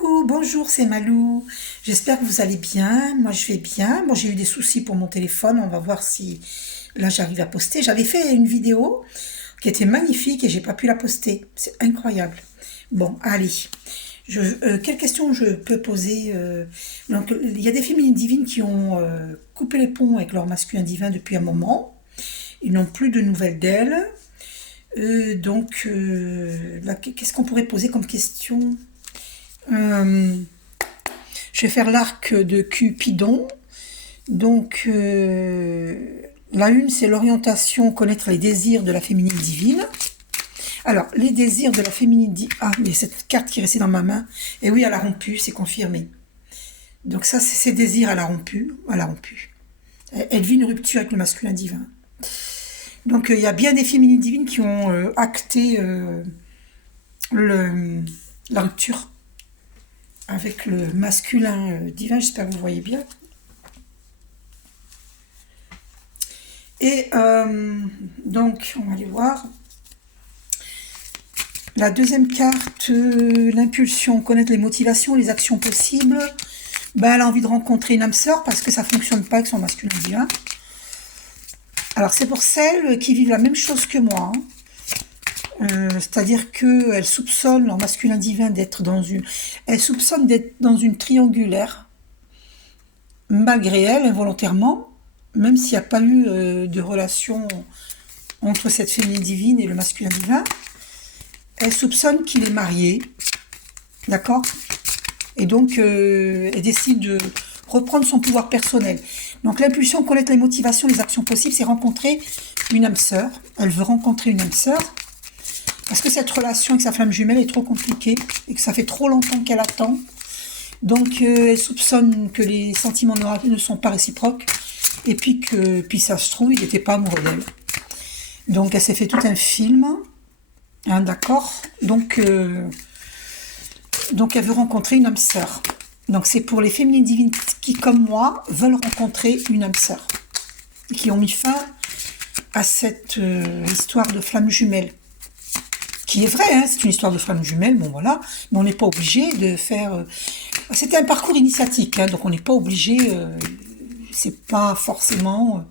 Coucou, bonjour, c'est Malou. J'espère que vous allez bien. Moi, je vais bien. Bon, j'ai eu des soucis pour mon téléphone. On va voir si là j'arrive à poster. J'avais fait une vidéo qui était magnifique et j'ai pas pu la poster. C'est incroyable. Bon, allez. Quelle question je peux poser donc, il y a des féminines divines qui ont coupé les ponts avec leur masculin divin depuis un moment. Ils n'ont plus de nouvelles d'elles. Là, qu'est-ce qu'on pourrait poser comme question? Euh, je vais faire l'arc de Cupidon. Donc, la une, c'est l'orientation, connaître les désirs de la féminine divine. Alors, les désirs de la féminine divine... Ah, mais cette carte qui est restée dans ma main, et oui, elle a rompu, c'est confirmé. Donc ça, c'est ses désirs, elle a rompu. Elle a rompu. Elle vit une rupture avec le masculin divin. Donc, il y a bien des féminines divines qui ont acté la rupture avec le masculin divin, j'espère que vous voyez bien. Et donc, on va aller voir. La deuxième carte, l'impulsion, connaître les motivations, les actions possibles. Ben, elle a envie de rencontrer une âme sœur parce que ça ne fonctionne pas avec son masculin divin. Alors, c'est pour celles qui vivent la même chose que moi. C'est-à-dire qu'elles soupçonnent leur masculin divin d'être dans une... Elles soupçonnent d'être dans une triangulaire, malgré elles, involontairement, même s'il n'y a pas eu de relation entre cette féminine divine et le masculin divin. Elles soupçonnent qu'il est marié, d'accord? Et donc, elle décide de reprendre son pouvoir personnel. Donc, l'impulsion, connaître les motivations, les actions possibles, c'est rencontrer une âme sœur. Elle veut rencontrer une âme sœur. Parce que cette relation avec sa flamme jumelle est trop compliquée et que ça fait trop longtemps qu'elle attend. Donc, elle soupçonne que les sentiments ne sont pas réciproques. Et puis ça se trouve, il n'était pas amoureux d'elle. Donc, elle s'est fait tout un film. Hein, d'accord. Donc, elle veut rencontrer une âme sœur. Donc, c'est pour les féminines divines qui, comme moi, veulent rencontrer une âme sœur. Et qui ont mis fin à cette histoire de flamme jumelle. Qui est vrai, hein, c'est une histoire de flamme jumelle, bon voilà, mais on n'est pas obligé de faire... C'était un parcours initiatique, hein, donc on n'est pas obligé, c'est pas forcément...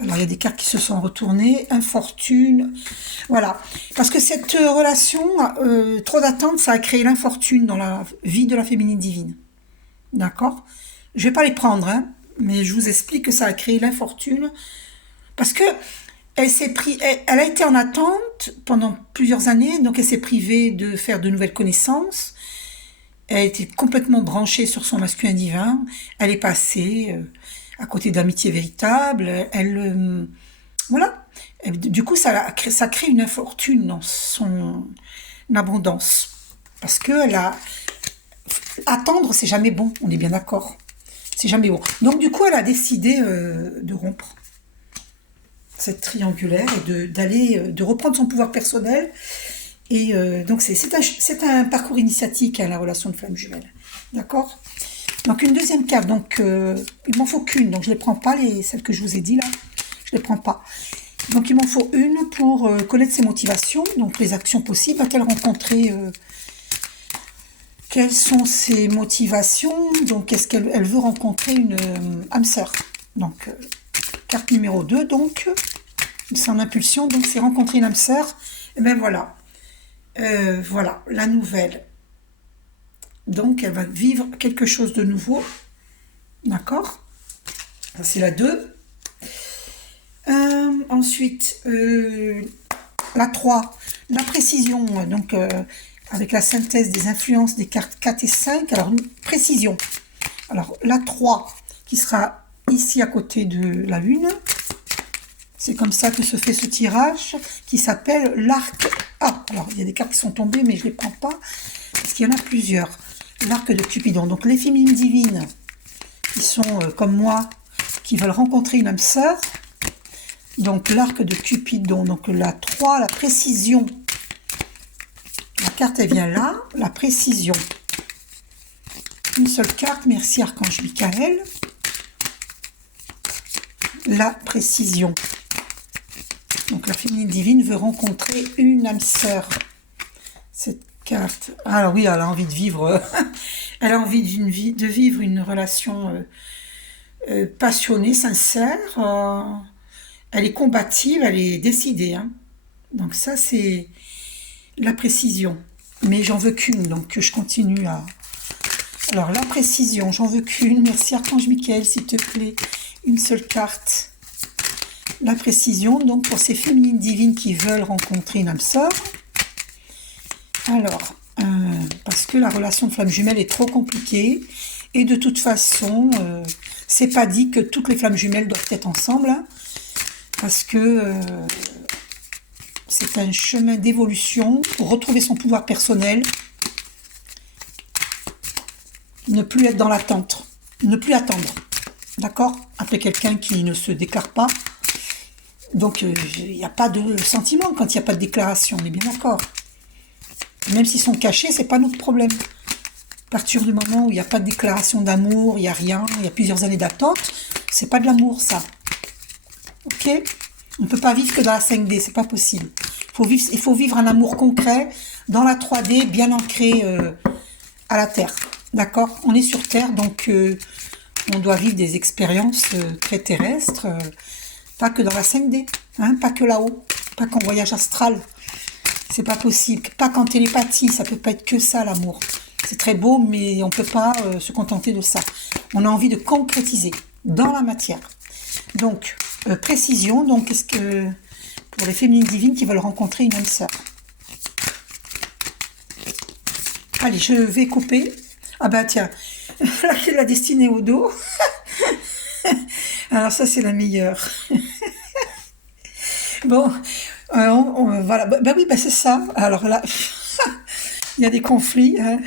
Alors il y a des cartes qui se sont retournées, infortune, voilà. Parce que cette relation, trop d'attente, ça a créé l'infortune dans la vie de la féminine divine. D'accord? Je vais pas les prendre, hein, mais je vous explique que ça a créé l'infortune, parce que elle a été en attente pendant plusieurs années, donc elle s'est privée de faire de nouvelles connaissances. Elle a été complètement branchée sur son masculin divin. Elle est passée à côté d'amitié véritable. Voilà. Du coup, ça crée une infortune dans son abondance. Parce que attendre, c'est jamais bon. On est bien d'accord. C'est jamais bon. Donc, du coup, elle a décidé de rompre cette triangulaire et de reprendre son pouvoir personnel. Et donc c'est un parcours initiatique à la relation de flamme jumelle. D'accord? Donc une deuxième carte, donc il m'en faut qu'une, donc je ne les prends pas, celles que je vous ai dit là, je ne les prends pas. Donc il m'en faut une pour connaître ses motivations, donc les actions possibles, va-t-elle rencontrer... quelles sont ses motivations? Donc est-ce qu'elle veut rencontrer une âme sœur? Donc carte numéro 2, donc, son impulsion, donc c'est rencontrer une âme sœur. Et bien voilà. Voilà, la nouvelle. Donc, elle va vivre quelque chose de nouveau. D'accord? Ça, c'est la 2. Ensuite, la 3, la précision. Donc, avec la synthèse des influences des cartes 4 et 5. Alors, une précision. Alors, la 3, qui sera ici à côté de la 1. C'est comme ça que se fait ce tirage qui s'appelle l'arc. Ah, alors il y a des cartes qui sont tombées, mais je ne les prends pas parce qu'il y en a plusieurs. L'arc de Cupidon. Donc les féminines divines qui sont comme moi, qui veulent rencontrer une âme sœur. Donc l'arc de Cupidon. Donc la 3, la précision. La carte, elle vient là. La précision. Une seule carte. Merci Archange Michael. La précision. Donc la féminine divine veut rencontrer une âme sœur. Cette carte. Alors oui, elle a envie de vivre, elle a envie de vivre une relation passionnée, sincère. Elle est combative, elle est décidée, hein. Donc ça, c'est la précision. Mais j'en veux qu'une, donc je continue à... Alors, la précision, j'en veux qu'une. Merci Archange Michael, s'il te plaît. Une seule carte. La précision, donc pour ces féminines divines qui veulent rencontrer une âme sœur. Alors, parce que la relation de flamme jumelle est trop compliquée. Et de toute façon, c'est pas dit que toutes les flammes jumelles doivent être ensemble. Hein, parce que c'est un chemin d'évolution pour retrouver son pouvoir personnel. Ne plus être dans l'attente. Ne plus attendre. D'accord? Après quelqu'un qui ne se déclare pas. Donc, il n'y a pas de sentiment quand il n'y a pas de déclaration. On est bien d'accord. Même s'ils sont cachés, c'est pas notre problème. À partir du moment où il n'y a pas de déclaration d'amour, il n'y a rien, il y a plusieurs années d'attente, c'est pas de l'amour, ça. Ok? On ne peut pas vivre que dans la 5D, c'est pas possible. Il faut vivre un amour concret, dans la 3D, bien ancré à la Terre. D'accord? On est sur Terre, donc on doit vivre des expériences très terrestres, pas que dans la 5D, hein, pas que là-haut, pas qu'en voyage astral. C'est pas possible. Pas qu'en télépathie, ça peut pas être que ça, l'amour. C'est très beau, mais on peut pas se contenter de ça. On a envie de concrétiser dans la matière. Donc, précision, donc qu'est-ce que... Pour les féminines divines qui veulent rencontrer une âme sœur. Allez, je vais couper. Ah bah tiens, la destinée au dos. Alors ça, c'est la meilleure. Bon, voilà. Bah oui, bah c'est ça. Alors là, il y a des conflits. Hein.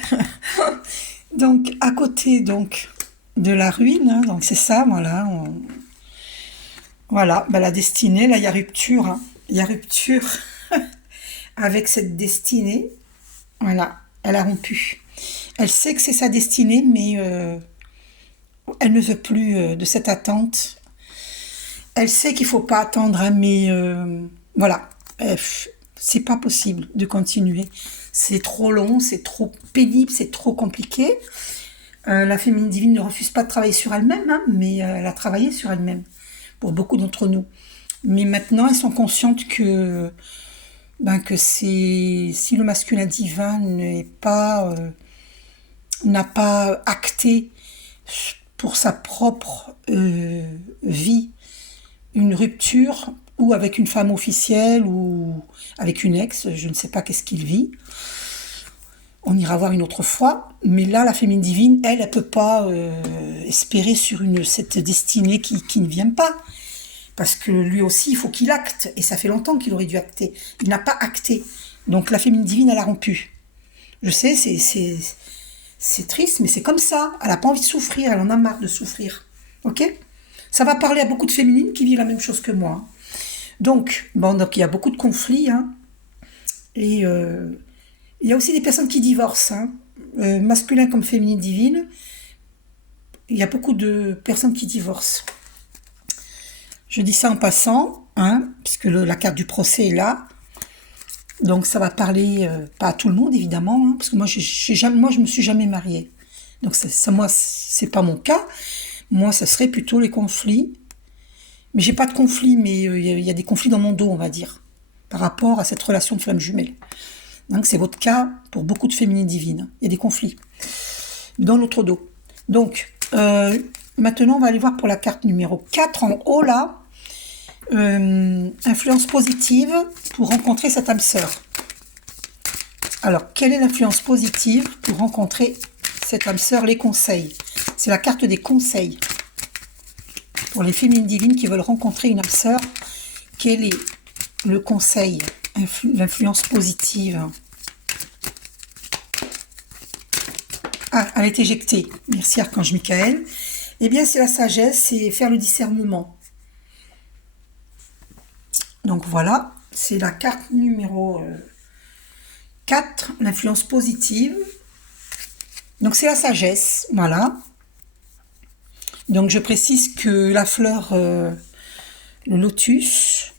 Donc, à côté donc de la ruine, hein, donc c'est ça, voilà. Voilà, bah la destinée, là, il y a rupture. Hein. Il y a rupture avec cette destinée. Voilà, elle a rompu. Elle sait que c'est sa destinée, mais elle ne veut plus de cette attente. Elle sait qu'il faut pas attendre, hein, mais voilà, c'est pas possible de continuer. C'est trop long, c'est trop pénible, c'est trop compliqué. La féminine divine ne refuse pas de travailler sur elle-même, hein, mais elle a travaillé sur elle-même, pour beaucoup d'entre nous. Mais maintenant, elles sont conscientes que, que si le masculin divin n'a pas acté pour sa propre vie une rupture, ou avec une femme officielle, ou avec une ex, je ne sais pas qu'est-ce qu'il vit. On ira voir une autre fois, mais là, la féminine divine, elle ne peut pas espérer sur cette destinée qui ne vient pas. Parce que lui aussi, il faut qu'il acte, et ça fait longtemps qu'il aurait dû acter. Il n'a pas acté. Donc la féminine divine, elle a rompu. Je sais, c'est triste, mais c'est comme ça. Elle n'a pas envie de souffrir, elle en a marre de souffrir. Ok ? Ça va parler à beaucoup de féminines qui vivent la même chose que moi. Donc il y a beaucoup de conflits, hein. Et il y a aussi des personnes qui divorcent, hein. Masculin comme féminine divine. Il y a beaucoup de personnes qui divorcent. Je dis ça en passant, hein, puisque la carte du procès est là. Donc ça va parler, pas à tout le monde évidemment, hein, parce que moi je me suis jamais mariée. Donc moi, c'est pas mon cas. Moi, ça serait plutôt les conflits. Mais j'ai pas de conflit, mais il y a des conflits dans mon dos, on va dire, par rapport à cette relation de flamme jumelle. Donc c'est votre cas pour beaucoup de féminines divines. Il y a des conflits dans notre dos. Donc, maintenant, on va aller voir pour la carte numéro 4 en haut là. Influence positive pour rencontrer cette âme sœur. Alors, quelle est l'influence positive pour rencontrer cette âme sœur? Les conseils. C'est la carte des conseils. Pour les féminines divines qui veulent rencontrer une âme sœur, quel est le conseil, l'influence positive? Ah, elle est éjectée. Merci Archange Michael. Eh bien, c'est la sagesse, c'est faire le discernement. Donc voilà, c'est la carte numéro 4, l'influence positive. Donc c'est la sagesse, voilà. Donc je précise que la fleur, le lotus,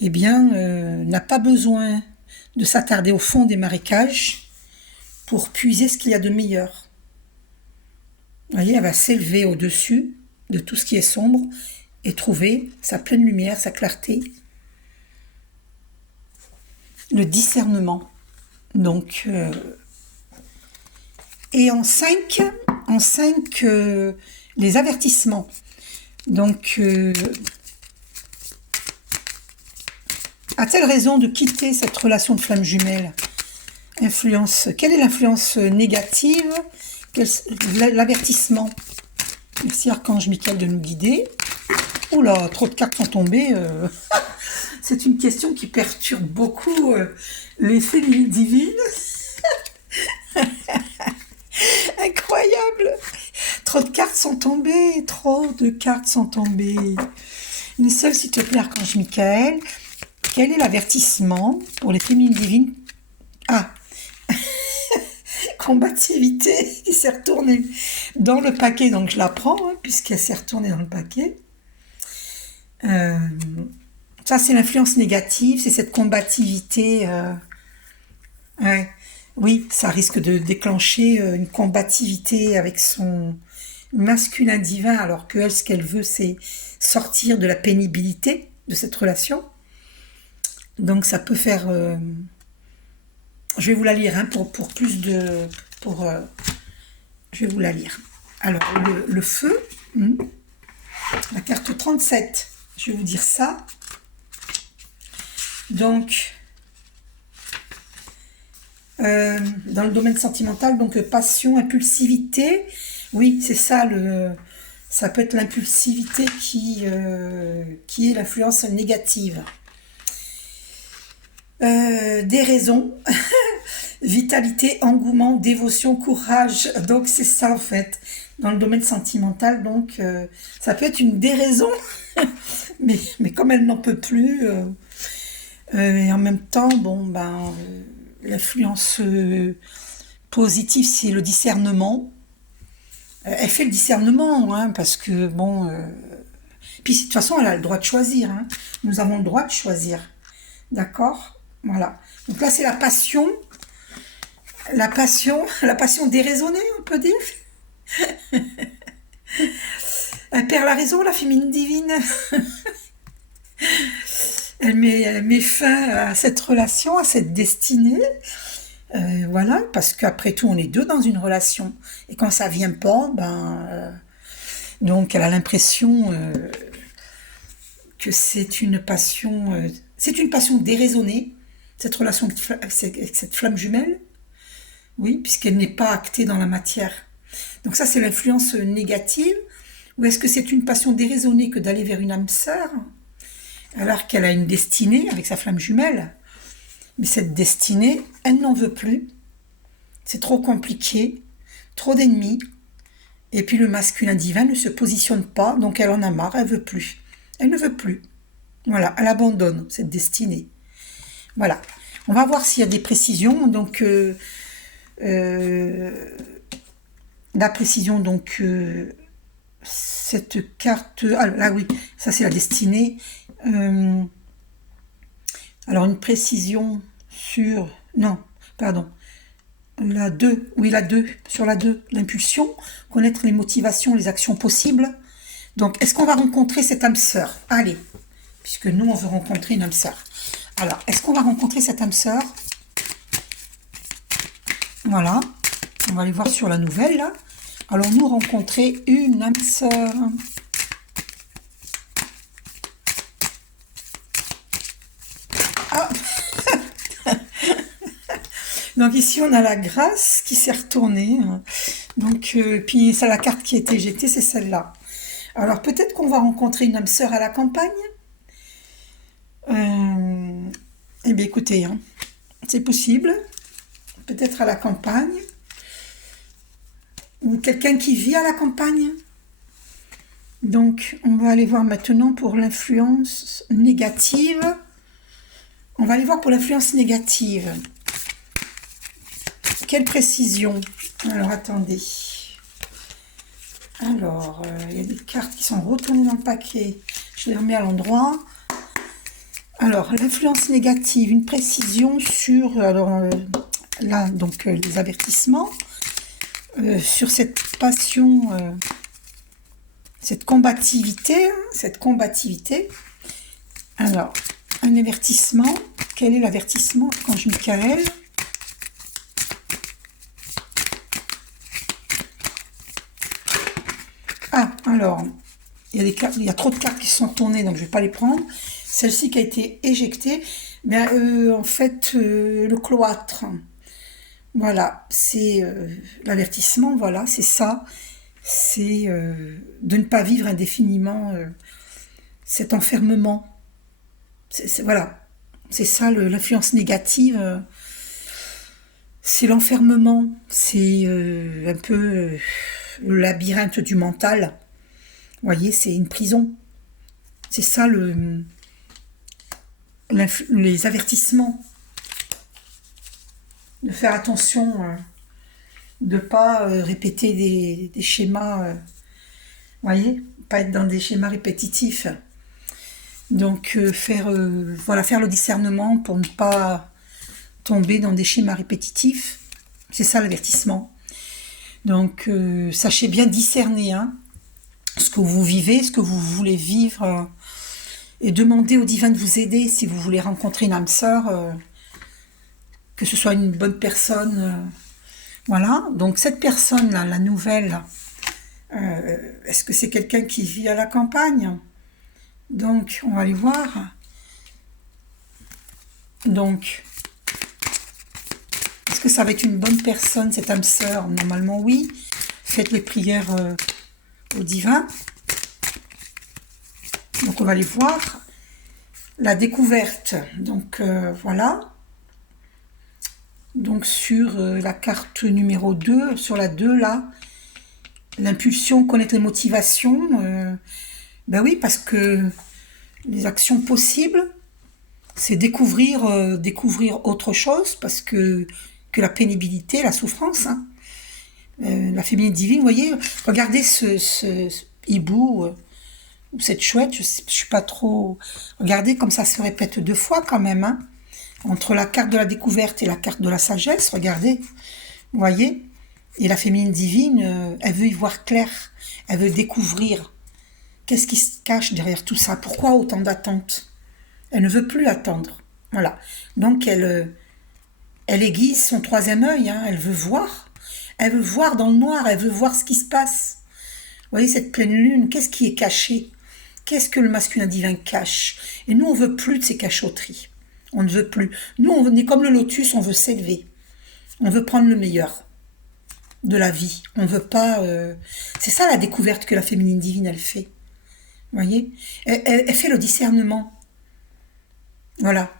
eh bien, n'a pas besoin de s'attarder au fond des marécages pour puiser ce qu'il y a de meilleur. Vous voyez, elle va s'élever au-dessus de tout ce qui est sombre et trouver sa pleine lumière, sa clarté. Le discernement. Donc, et en 5, les avertissements. Donc, a-t-elle raison de quitter cette relation de flamme jumelle? Quelle est l'influence négative? L'avertissement. Merci Archange Michael de nous guider. Oula, trop de cartes sont tombées. C'est une question qui perturbe beaucoup les féminines divines. Incroyable. Trop de cartes sont tombées. Trop de cartes sont tombées. Une seule, s'il te plaît, Archange Michael. Quel est l'avertissement pour les féminines divines? Ah, combativité qui s'est retournée dans le paquet. Donc je la prends, hein, puisqu'elle s'est retournée dans le paquet. Ça, c'est l'influence négative, c'est cette combativité. Ouais. Oui, ça risque de déclencher une combativité avec son masculin divin, alors qu'elle, ce qu'elle veut, c'est sortir de la pénibilité de cette relation. Donc ça peut faire... je vais vous la lire, hein, pour plus de... je vais vous la lire. Alors, le feu, la carte 37, je vais vous dire ça. Donc, dans le domaine sentimental, donc passion, impulsivité, oui, c'est ça, ça peut être l'impulsivité qui est l'influence négative. Déraison, vitalité, engouement, dévotion, courage, donc c'est ça en fait, dans le domaine sentimental, donc ça peut être une déraison, mais comme elle n'en peut plus, et en même temps, bon, ben, l'influence positive, c'est le discernement. Elle fait le discernement, hein, parce que, bon... Puis, de toute façon, elle a le droit de choisir. Hein. Nous avons le droit de choisir. D'accord? Voilà. Donc là, c'est la passion. La passion déraisonnée, on peut dire. Elle perd la raison, la féminine divine. Elle met fin à cette relation, à cette destinée. Voilà, parce qu'après tout, on est deux dans une relation. Et quand ça vient pas, donc elle a l'impression que c'est une passion déraisonnée, cette relation avec cette flamme jumelle. Oui, puisqu'elle n'est pas actée dans la matière. Donc ça, c'est l'influence négative. Ou est-ce que c'est une passion déraisonnée que d'aller vers une âme sœur, alors qu'elle a une destinée avec sa flamme jumelle? Mais cette destinée, elle n'en veut plus. C'est trop compliqué, trop d'ennemis. Et puis le masculin divin ne se positionne pas, donc elle en a marre, elle veut plus. Elle ne veut plus. Voilà, elle abandonne cette destinée. Voilà. On va voir s'il y a des précisions. Donc, la précision, donc, cette carte... Ah, là, oui, ça c'est la destinée. Alors, une précision sur... Non, pardon. La 2, oui, la 2, sur la 2, l'impulsion, connaître les motivations, les actions possibles. Donc, est-ce qu'on va rencontrer cette âme sœur? Allez, puisque nous, on veut rencontrer une âme sœur. Alors, est-ce qu'on va rencontrer cette âme sœur? Voilà, on va aller voir sur la nouvelle, là. Allons-nous rencontrer une âme sœur? Ah. Donc ici, on a la grâce qui s'est retournée. Donc, puis ça, la carte qui a été jetée, c'est celle-là. Alors, peut-être qu'on va rencontrer une âme sœur à la campagne. Eh bien, écoutez, hein, c'est possible. Peut-être à la campagne. Ou quelqu'un qui vit à la campagne. Donc, on va aller voir maintenant pour l'influence négative. On va aller voir pour l'influence négative. Quelle précision? Alors, attendez. Alors, il y a des cartes qui sont retournées dans le paquet. Je les remets à l'endroit. Alors, l'influence négative, une précision sur, alors là, donc les avertissements, sur cette passion, cette combativité, Alors, un avertissement, quel est l'avertissement, Archange Michael? Ah, alors, il y a trop de cartes qui sont tournées, donc je ne vais pas les prendre. Celle-ci qui a été éjectée, mais en fait, le cloître, voilà, c'est l'avertissement, voilà, c'est ça. C'est de ne pas vivre indéfiniment cet enfermement. Voilà, c'est ça l'influence négative, c'est l'enfermement, c'est un peu le labyrinthe du mental. Vous voyez, c'est une prison. C'est ça les avertissements. De faire attention, de ne pas répéter des schémas, voyez, pas être dans des schémas répétitifs. Donc voilà, faire le discernement pour ne pas tomber dans des schémas répétitifs. C'est ça l'avertissement. Donc sachez bien discerner ce que vous vivez, ce que vous voulez vivre, et demandez au divin de vous aider si vous voulez rencontrer une âme sœur, que ce soit une bonne personne. Voilà, donc cette personne-là, la nouvelle, est-ce que c'est quelqu'un qui vit à la campagne? Donc, on va aller voir. Donc, est-ce que ça va être une bonne personne, cette âme sœur? Normalement, oui. Faites les prières au divin. Donc, on va aller voir. La découverte. Donc, voilà. Donc, sur la carte numéro 2, sur la 2, là, l'impulsion, connaître les motivations. Ben oui, parce que les actions possibles, c'est découvrir autre chose, parce que la pénibilité, la souffrance, la féminine divine, vous voyez, regardez ce hibou, ou cette chouette, je suis pas trop... Regardez comme ça se répète 2 fois quand même, entre la carte de la découverte et la carte de la sagesse, regardez, vous voyez, et la féminine divine, elle veut y voir clair, elle veut découvrir. Qu'est-ce qui se cache derrière tout ça? Pourquoi autant d'attente? Elle ne veut plus attendre. Voilà. Donc, elle aiguise son 3e œil. Elle veut voir. Elle veut voir dans le noir. Elle veut voir ce qui se passe. Vous voyez, cette pleine lune, qu'est-ce qui est caché? Qu'est-ce que le masculin divin cache? Et nous, on veut plus de ces cachotteries. On ne veut plus. Nous, on est comme le lotus, on veut s'élever. On veut prendre le meilleur de la vie. On ne veut pas... C'est ça la découverte que la féminine divine, elle fait. Vous voyez, elle fait le discernement. Voilà.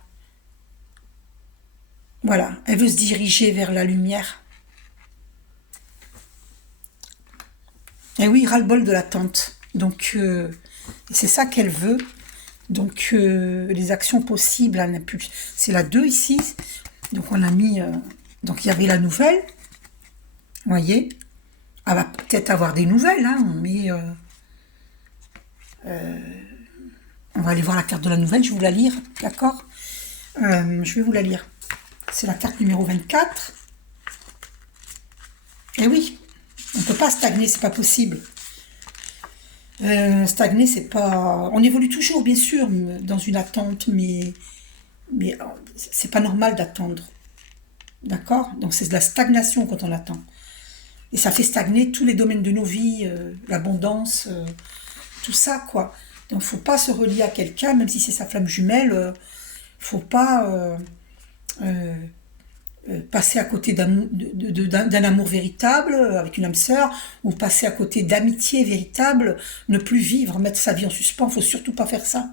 Voilà. Elle veut se diriger vers la lumière. Et oui, ras-le-bol de l'attente. Donc, c'est ça qu'elle veut. Donc, les actions possibles, c'est la 2 ici. Donc, on a mis... donc, il y avait la nouvelle. Vous voyez. Elle va peut-être avoir des nouvelles, mais... on va aller voir la carte de la nouvelle, je vais vous la lire, d'accord? Je vais vous la lire. C'est la carte numéro 24. Et oui, on ne peut pas stagner, c'est pas possible. Stagner, c'est pas... On évolue toujours, bien sûr, dans une attente, mais c'est pas normal d'attendre. D'accord? Donc c'est de la stagnation quand on attend. Et ça fait stagner tous les domaines de nos vies, l'abondance, tout ça, quoi. Donc, faut pas se relier à quelqu'un, même si c'est sa flamme jumelle. Faut pas passer à côté d'un amour véritable avec une âme sœur, ou passer à côté d'amitié véritable, ne plus vivre, mettre sa vie en suspens. Faut surtout pas faire ça.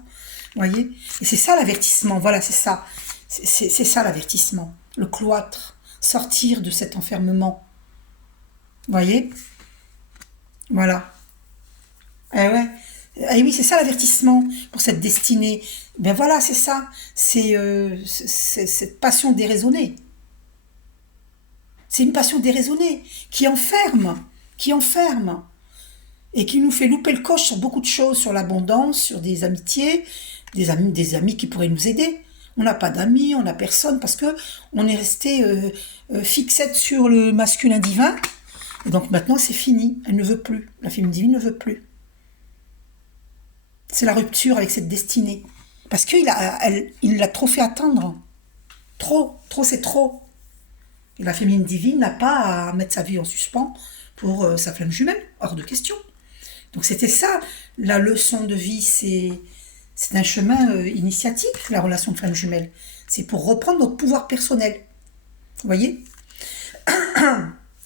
Vous voyez? Et c'est ça l'avertissement. Voilà, c'est ça. C'est ça l'avertissement. Le cloître. Sortir de cet enfermement. Vous voyez? Voilà. Eh ouais. Et oui, c'est ça l'avertissement pour cette destinée. Ben voilà, c'est ça. C'est cette passion déraisonnée. C'est une passion déraisonnée qui enferme, et qui nous fait louper le coche sur beaucoup de choses, sur l'abondance, sur des amitiés, des amis qui pourraient nous aider. On n'a pas d'amis, on n'a personne, parce que on est resté fixette sur le masculin divin. Et donc maintenant, c'est fini. Elle ne veut plus. La féminine divine ne veut plus. C'est la rupture avec cette destinée. Parce il l'a trop fait attendre. Trop, c'est trop. Et la féminine divine n'a pas à mettre sa vie en suspens pour sa flamme jumelle. Hors de question. Donc c'était ça, la leçon de vie, c'est un chemin initiatique, la relation de flamme jumelle. C'est pour reprendre notre pouvoir personnel. Vous voyez?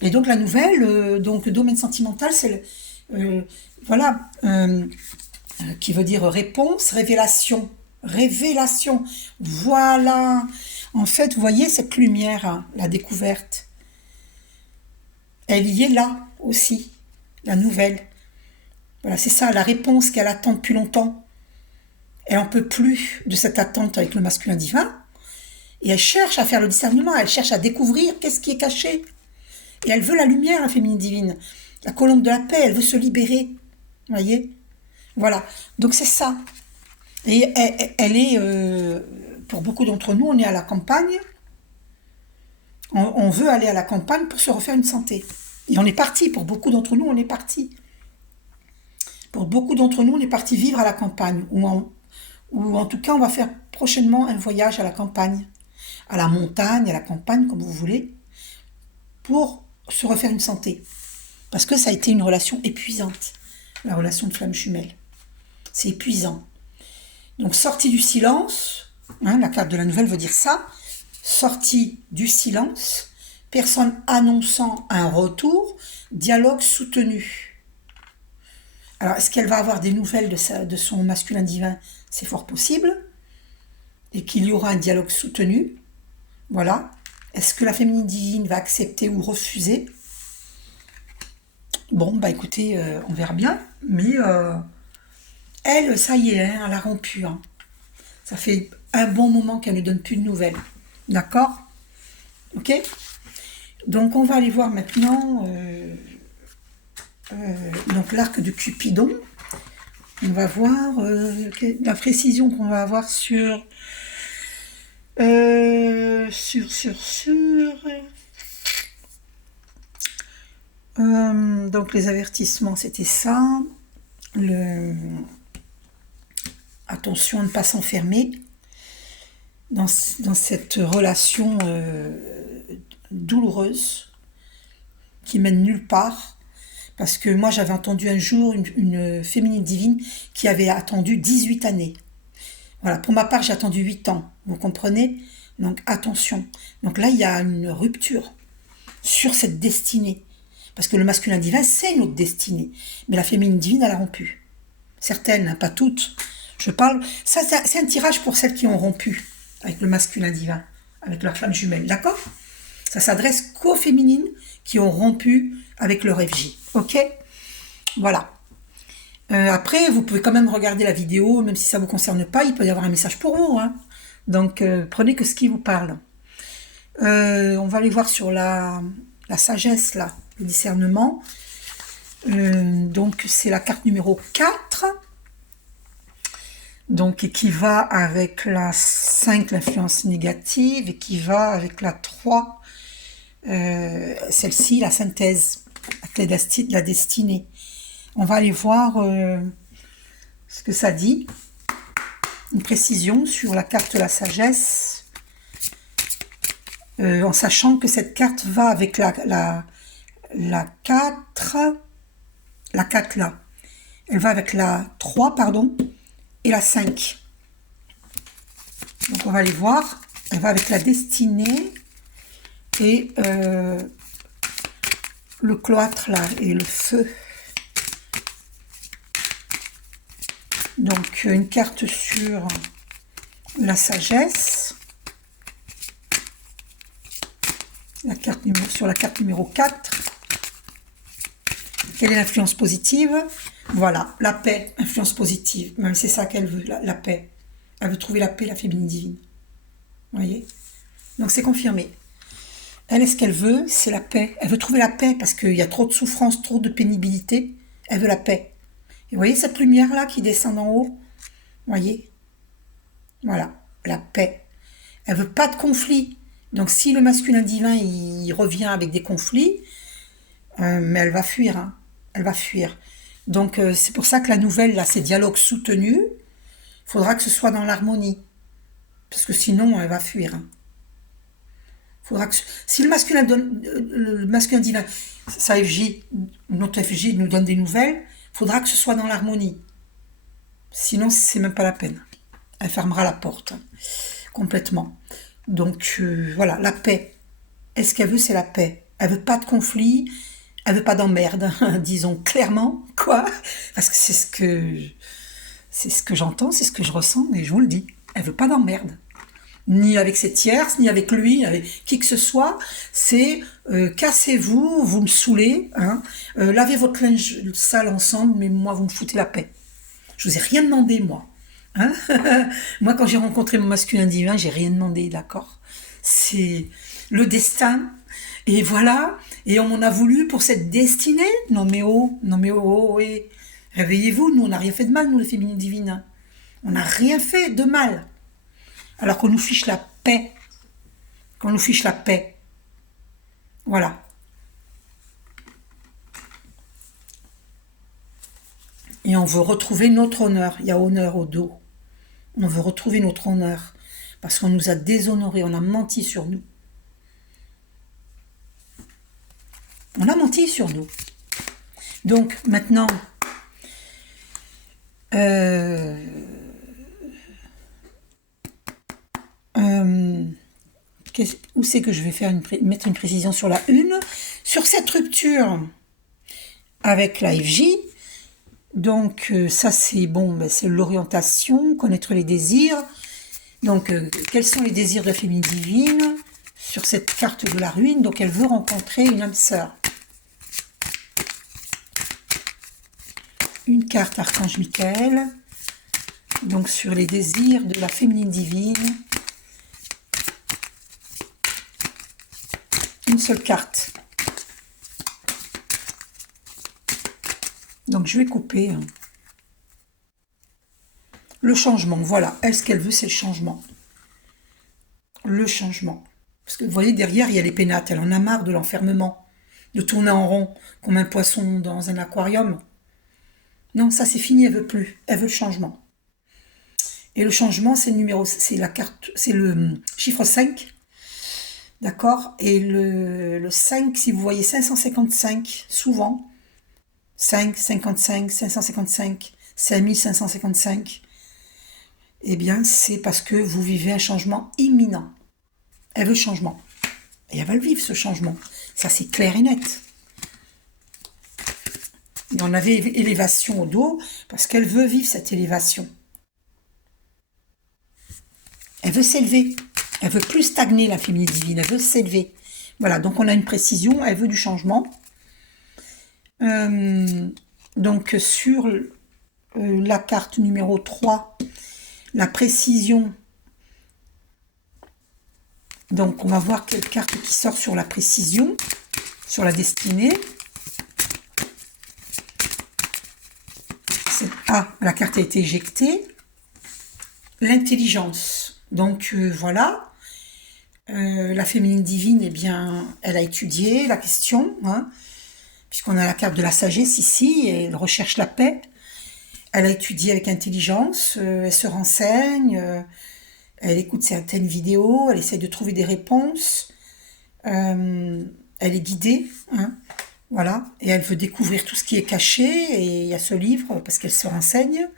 Et donc la nouvelle, donc le domaine sentimental, c'est voilà, qui veut dire réponse, révélation. Révélation. Voilà. En fait, vous voyez cette lumière, hein, la découverte. Elle y est là aussi, la nouvelle. Voilà, c'est ça, la réponse qu'elle attend depuis longtemps. Elle n'en peut plus de cette attente avec le masculin divin. Et elle cherche à faire le discernement, elle cherche à découvrir qu'est-ce qui est caché. Et elle veut la lumière, la féminine divine. La colombe de la paix, elle veut se libérer. Vous voyez? Voilà. Donc c'est ça. Et elle est, pour beaucoup d'entre nous, on est à la campagne. On veut aller à la campagne pour se refaire une santé. Et on est parti, pour beaucoup d'entre nous, on est parti. Pour beaucoup d'entre nous, on est parti vivre à la campagne. Ou en tout cas, on va faire prochainement un voyage à la campagne. À la montagne, à la campagne, comme vous voulez. Pour se refaire une santé. Parce que ça a été une relation épuisante. La relation de flamme jumelle. C'est épuisant. Donc, sortie du silence, hein, la carte de la nouvelle veut dire ça, sortie du silence, personne annonçant un retour, dialogue soutenu. Alors, est-ce qu'elle va avoir des nouvelles de son masculin divin? C'est fort possible. Et qu'il y aura un dialogue soutenu. Voilà. Est-ce que la féminine divine va accepter ou refuser? Bon, bah écoutez, on verra bien. Mais elle, ça y est, hein, elle a rompu. Hein. Ça fait un bon moment qu'elle ne donne plus de nouvelles. D'accord? Ok? Donc, on va aller voir maintenant donc l'arc de Cupidon. On va voir la précision qu'on va avoir sur donc les avertissements, c'était ça. Attention à ne pas s'enfermer dans cette relation douloureuse qui mène nulle part. Parce que moi, j'avais entendu un jour une féminine divine qui avait attendu 18 années. Voilà, pour ma part, j'ai attendu 8 ans. Vous comprenez? Donc, attention. Donc là, il y a une rupture sur cette destinée. Parce que le masculin divin, c'est notre destinée. Mais la féminine divine, elle a rompu. Certaines, hein, pas toutes. Je parle... Ça, c'est un tirage pour celles qui ont rompu avec le masculin divin, avec leur flamme jumelle. D'accord? Ça s'adresse qu'aux féminines qui ont rompu avec leur FJ. Ok? Voilà. Après, vous pouvez quand même regarder la vidéo, même si ça ne vous concerne pas, il peut y avoir un message pour vous. Hein. Donc, prenez que ce qui vous parle. On va aller voir sur la sagesse, là, le discernement. Donc, c'est la carte numéro 4. Donc, et qui va avec la 5, l'influence négative, et qui va avec la 3, celle-ci, la synthèse, la destinée. On va aller voir ce que ça dit. Une précision sur la carte de la sagesse. En sachant que cette carte va avec la 4. La 4 là. Elle va avec la 3, pardon. Et la 5. Donc on va aller voir. Elle va avec la destinée. Et le cloître là. Et le feu. Donc, une carte sur la sagesse. Sur la carte numéro 4. Quelle est l'influence positive? Voilà, la paix, influence positive. Même c'est ça qu'elle veut, la paix. Elle veut trouver la paix, la féminine divine. Vous voyez? Donc, c'est confirmé. Elle, ce qu'elle veut, c'est la paix. Elle veut trouver la paix parce qu'il y a trop de souffrance, trop de pénibilité. Elle veut la paix. Et vous voyez cette lumière-là qui descend d'en haut? Vous voyez? Voilà, la paix. Elle veut pas de conflit. Donc si le masculin divin, il revient avec des conflits, mais elle va fuir, hein. Elle va fuir. Donc c'est pour ça que la nouvelle, là, c'est dialogue soutenu. Il faudra que ce soit dans l'harmonie. Parce que sinon, elle va fuir, hein. Faudra que, si le masculin divin, sa FJ, notre FJ nous donne des nouvelles, faudra que ce soit dans l'harmonie. Sinon, c'est même pas la peine. Elle fermera la porte, hein, complètement. Donc voilà, la paix. Est-ce qu'elle veut, c'est la paix. Elle veut pas de conflit, elle veut pas d'emmerde, hein, disons clairement, quoi. Parce que c'est ce que j'entends, c'est ce que je ressens, mais je vous le dis. Elle veut pas d'emmerde. Ni avec ses tierces, ni avec lui, ni avec qui que ce soit. C'est cassez-vous, vous me saoulez, hein, lavez votre linge sale ensemble, mais moi, vous me foutez la paix. Je vous ai rien demandé, moi. Hein. Moi, quand j'ai rencontré mon masculin divin, j'ai rien demandé, d'accord. C'est le destin. Et voilà. Et on m'en a voulu pour cette destinée. Non mais oh, oui. Réveillez-vous, nous, on n'a rien fait de mal, nous, les féminines divines. On n'a rien fait de mal. Alors qu'on nous fiche la paix. Qu'on nous fiche la paix. Voilà. Et on veut retrouver notre honneur. Il y a honneur au dos. On veut retrouver notre honneur. Parce qu'on nous a déshonorés, on a menti sur nous. On a menti sur nous. Donc maintenant, où c'est que je vais mettre une précision sur la une. Sur cette rupture avec la FJ, donc ça c'est bon, ben, c'est l'orientation, connaître les désirs. Donc quels sont les désirs de la féminine divine sur cette carte de la ruine? Donc elle veut rencontrer une âme sœur. Une carte Archange Michael, donc sur les désirs de la féminine divine. Une seule carte. Donc je vais couper. Hein. Le changement, voilà. Elle, ce qu'elle veut, c'est le changement. Le changement. Parce que vous voyez, derrière, il y a les pénates. Elle en a marre de l'enfermement. De tourner en rond, comme un poisson dans un aquarium. Non, ça c'est fini, elle veut plus. Elle veut le changement. Et le changement, c'est le numéro, c'est la carte, c'est le chiffre 5. D'accord? Et le 5, si vous voyez 555, souvent, 5, 55, 555, 5555, eh bien, c'est parce que vous vivez un changement imminent. Elle veut le changement. Et elle va le vivre, ce changement. Ça, c'est clair et net. Et on avait élévation au dos parce qu'elle veut vivre cette élévation. Elle veut s'élever. Elle veut plus stagner, la féminine divine. Elle veut s'élever. Voilà, donc on a une précision. Elle veut du changement. Donc sur la carte numéro 3, la précision. Donc on va voir quelle carte qui sort sur la précision, sur la destinée. La carte a été éjectée. L'intelligence. Donc voilà. La féminine divine, eh bien, elle a étudié la question, hein, puisqu'on a la carte de la sagesse ici, et elle recherche la paix. Elle a étudié avec intelligence, elle se renseigne, elle écoute certaines vidéos, elle essaie de trouver des réponses, elle est guidée, hein, voilà, et elle veut découvrir tout ce qui est caché, et il y a ce livre, parce qu'elle se renseigne.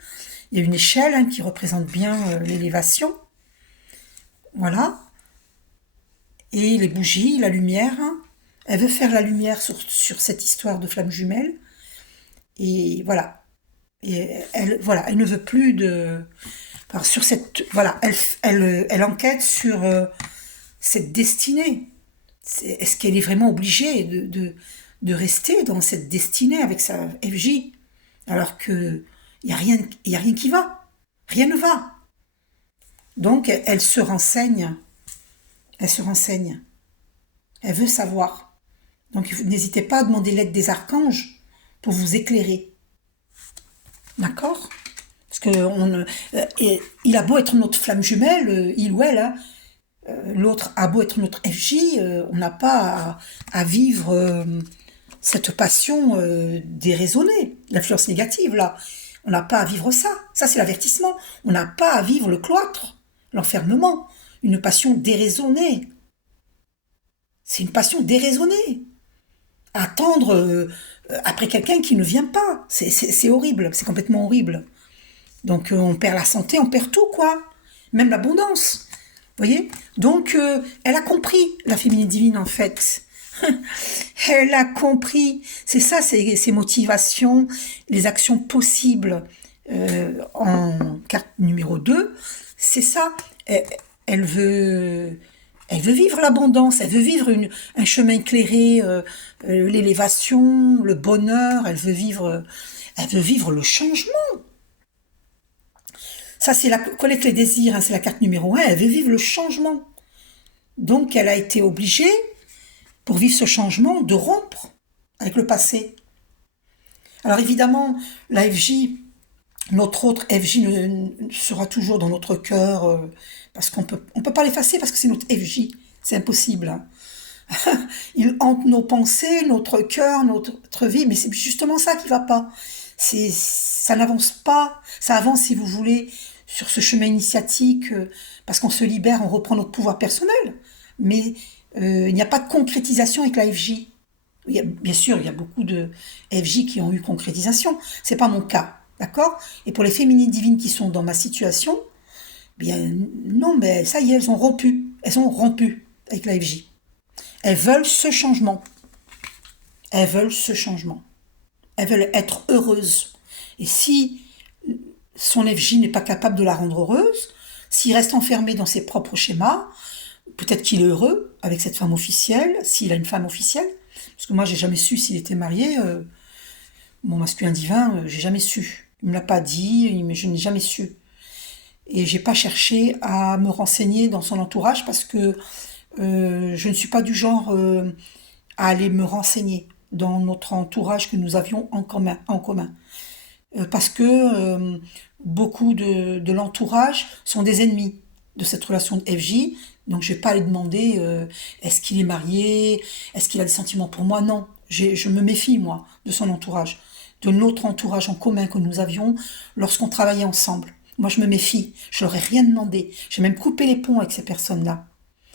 Il y a une échelle, hein, qui représente bien l'élévation, voilà. Et les bougies, la lumière. Elle veut faire la lumière sur cette histoire de flamme jumelle. Et voilà. Et elle ne veut plus de... Alors sur cette... Voilà, elle enquête sur cette destinée. Est-ce qu'elle est vraiment obligée de rester dans cette destinée avec sa FJ? Alors que il y a rien qui va. Rien ne va. Donc, elle se renseigne. Elle se renseigne. Elle veut savoir. Donc, n'hésitez pas à demander l'aide des archanges pour vous éclairer. D'accord? Parce que il a beau être notre flamme jumelle, il ou elle, hein, l'autre a beau être notre FJ, on n'a pas à vivre cette passion déraisonnée, l'influence négative, là. On n'a pas à vivre ça. Ça, c'est l'avertissement. On n'a pas à vivre le cloître, l'enfermement, une passion déraisonnée. C'est une passion déraisonnée. Attendre après quelqu'un qui ne vient pas. C'est horrible, c'est complètement horrible. Donc on perd la santé, on perd tout, quoi. Même l'abondance. Vous voyez? Donc elle a compris, la féminine divine, en fait. Elle a compris. C'est ça, ses motivations, les actions possibles en carte numéro 2. C'est ça. Elle veut... Elle veut vivre l'abondance, elle veut vivre un chemin éclairé, l'élévation, le bonheur, elle veut vivre le changement. Ça, c'est la collecte les désirs, hein, c'est la carte numéro 1, elle veut vivre le changement. Donc, elle a été obligée, pour vivre ce changement, de rompre avec le passé. Alors évidemment, la FJ, notre autre FJ sera toujours dans notre cœur, parce qu'on peut pas l'effacer, parce que c'est notre FJ, c'est impossible. Hein. Il hante nos pensées, notre cœur, notre vie, mais c'est justement ça qui va pas. Ça n'avance pas, ça avance si vous voulez sur ce chemin initiatique, parce qu'on se libère, on reprend notre pouvoir personnel, mais il n'y a pas de concrétisation avec la FJ. Bien sûr, il y a beaucoup de FJ qui ont eu concrétisation, c'est pas mon cas, d'accord? Et pour les féminines divines qui sont dans ma situation, bien non, mais ça y est, elles ont rompu avec la FJ. Elles veulent ce changement. Elles veulent ce changement. Elles veulent être heureuses. Et si son FJ n'est pas capable de la rendre heureuse, s'il reste enfermé dans ses propres schémas, peut-être qu'il est heureux avec cette femme officielle, s'il a une femme officielle, parce que moi j'ai jamais su s'il était marié, mon masculin divin, j'ai jamais su. Il me l'a pas dit, mais je n'ai jamais su. Et j'ai pas cherché à me renseigner dans son entourage parce que je ne suis pas du genre à aller me renseigner dans notre entourage que nous avions en commun. Parce que beaucoup de l'entourage sont des ennemis de cette relation de FJ. Donc je vais pas aller demander est-ce qu'il est marié, est-ce qu'il a des sentiments pour moi. Non, je me méfie, moi, de son entourage, de notre entourage en commun que nous avions lorsqu'on travaillait ensemble. Moi, je me méfie, je leur ai rien demandé. J'ai même coupé les ponts avec ces personnes-là.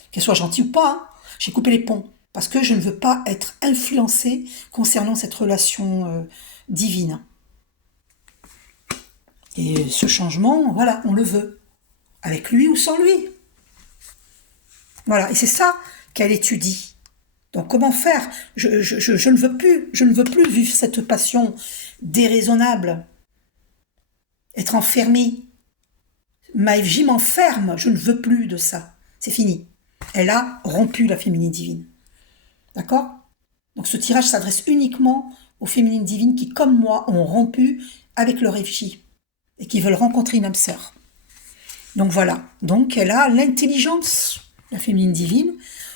Qu'elles soient gentilles ou pas, hein, j'ai coupé les ponts. Parce que je ne veux pas être influencée concernant cette relation divine. Et ce changement, voilà, on le veut. Avec lui ou sans lui. Voilà, et c'est ça qu'elle étudie. Donc comment faire? Je ne veux plus vivre cette passion déraisonnable. Être enfermée. Ma FJ m'enferme, je ne veux plus de ça. C'est fini. Elle a rompu la féminine divine. D'accord? Donc ce tirage s'adresse uniquement aux féminines divines qui, comme moi, ont rompu avec leur FJ et qui veulent rencontrer une âme sœur. Donc voilà. Donc elle a l'intelligence, la féminine divine,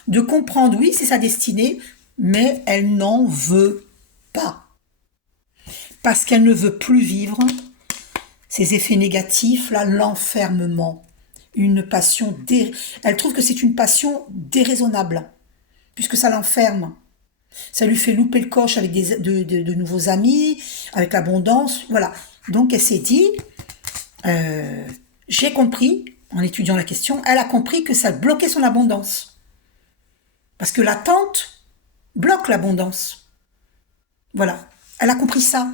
de comprendre, oui, c'est sa destinée, mais elle n'en veut pas. Parce qu'elle ne veut plus vivre ces effets négatifs, là, l'enfermement. Une passion, elle trouve que c'est une passion déraisonnable, puisque ça l'enferme. Ça lui fait louper le coche avec de nouveaux amis, avec l'abondance, voilà. Donc elle s'est dit, j'ai compris, en étudiant la question, elle a compris que ça bloquait son abondance. Parce que l'attente bloque l'abondance. Voilà, elle a compris ça.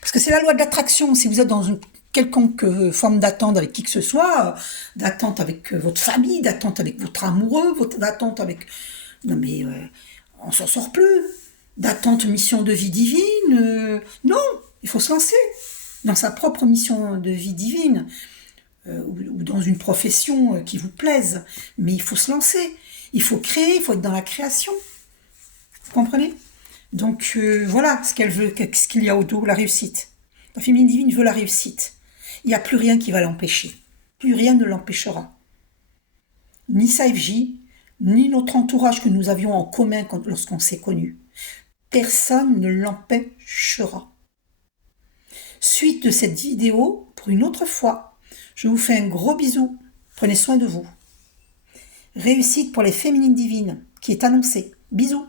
Parce que c'est la loi de l'attraction. Si vous êtes dans une quelconque forme d'attente avec qui que ce soit, d'attente avec votre famille, d'attente avec votre amoureux, d'attente avec... Non mais on s'en sort plus. D'attente mission de vie divine. Non, il faut se lancer dans sa propre mission de vie divine ou dans une profession qui vous plaise. Mais il faut se lancer. Il faut créer, il faut être dans la création. Vous comprenez? Donc voilà ce qu'elle veut, ce qu'il y a au dos, la réussite. La féminine divine veut la réussite. Il n'y a plus rien qui va l'empêcher. Plus rien ne l'empêchera. Ni sa FJ, ni notre entourage que nous avions en commun lorsqu'on s'est connus. Personne ne l'empêchera. Suite de cette vidéo, pour pour une autre fois. Je vous fais un gros bisou. Prenez soin de vous. Réussite pour les féminines divines qui est annoncée. Bisous.